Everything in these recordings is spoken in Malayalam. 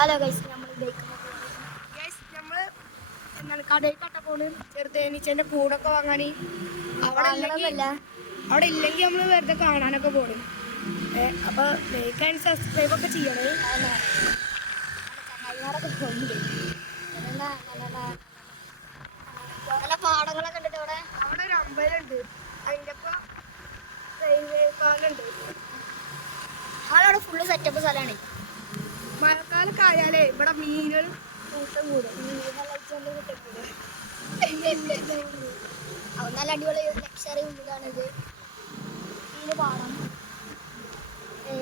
ഹലോ ഗൈസ്, നമ്മൾ നമ്മൾ എന്താണ് കടയിൽ കട്ടപ്പോണ് ചെറുതേനീച്ചേൻ്റെ കൂടൊക്കെ വാങ്ങാൻ. അവിടെ ഇല്ലെങ്കിൽ നമ്മൾ വെറുതെ കാണാനൊക്കെ പോണു. അപ്പോൾ ലൈക്ക് ആൻഡ് സബ്സ്ക്രൈബ് ഒക്കെ ചെയ്യണേ. ചങ്ങായിമാരൊക്കെ പോകുന്നുണ്ട്. നല്ല പാടങ്ങളൊക്കെ കണ്ടിട്ട് അവിടെ ഒരു അമ്പലമുണ്ട്. അതിൻ്റെ ഒപ്പം റെയിൽവേ പാലമുണ്ട്. അവിടെ ഫുള്ള് സെറ്റപ്പ് സ്ഥലമാണ്. മഴക്കാലൊക്കെ ആയാലേ ഇവിടെ മീനുകൾ കൂട്ടം കൂടും. അത് നല്ല അടിപൊളി ലക്ഷറി വീടാണിത്. മീന് പാടം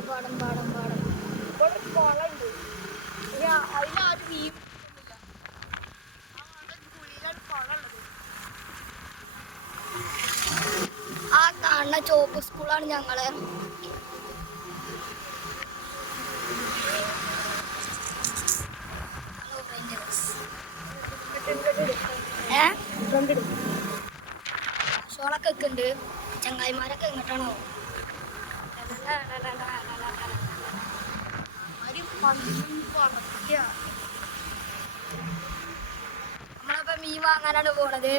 പാടം പാടം പാടം ഇവിടെ ഒരു കുളമുണ്ട്. അതിലാരും മീൻ കിട്ടുന്നില്ല. കുഴിയിലാണ് കുളമുള്ളത്. ആ കാണുന്ന ചോപ്പ് സ്കൂളാണ് ഞങ്ങള്. ഷോളൊക്കെ ഉണ്ട്. ചങ്ങായിമാരൊക്കെ എങ്ങോട്ടാണോ? നമ്മളിപ്പോ മീൻ വാങ്ങാനാണ് പോണത്.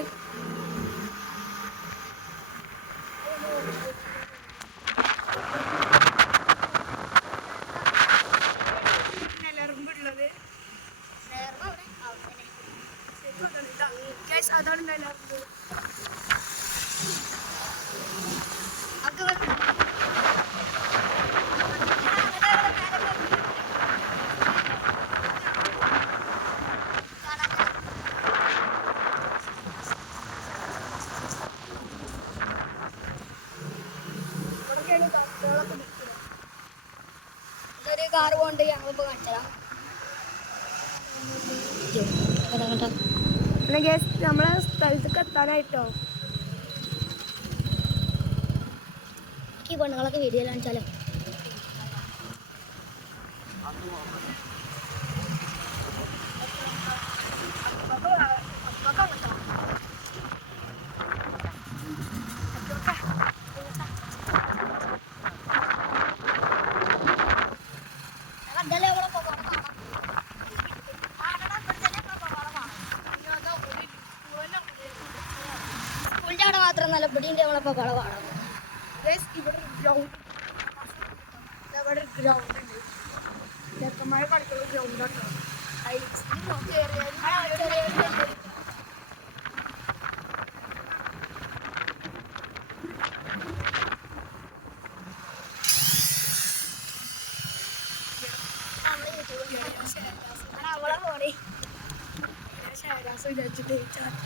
അതാണ് ഒരു കാറ് പോണ്ട്. ഞങ്ങളിപ്പോ കാണിച്ചതാ. നമ്മളെ സ്ഥലത്തേക്ക് എത്താനായിട്ടോ. ഈ പെണ്ണുങ്ങളൊക്കെ വീഡിയോ കാണിച്ചാലോ. അവിടെ മാത്രം നല്ല പിടിൻ്റെ നമ്മളപ്പോൾ കളവാണ്. ഇവിടെ ഗ്രൗണ്ട് ഉണ്ട്. ചെക്കന്മാർ കളിക്കുന്ന ഗ്രൗണ്ടാണ്. നമ്മളെ ഫോണി വിചാരിച്ചിട്ട് ചാറ്റ്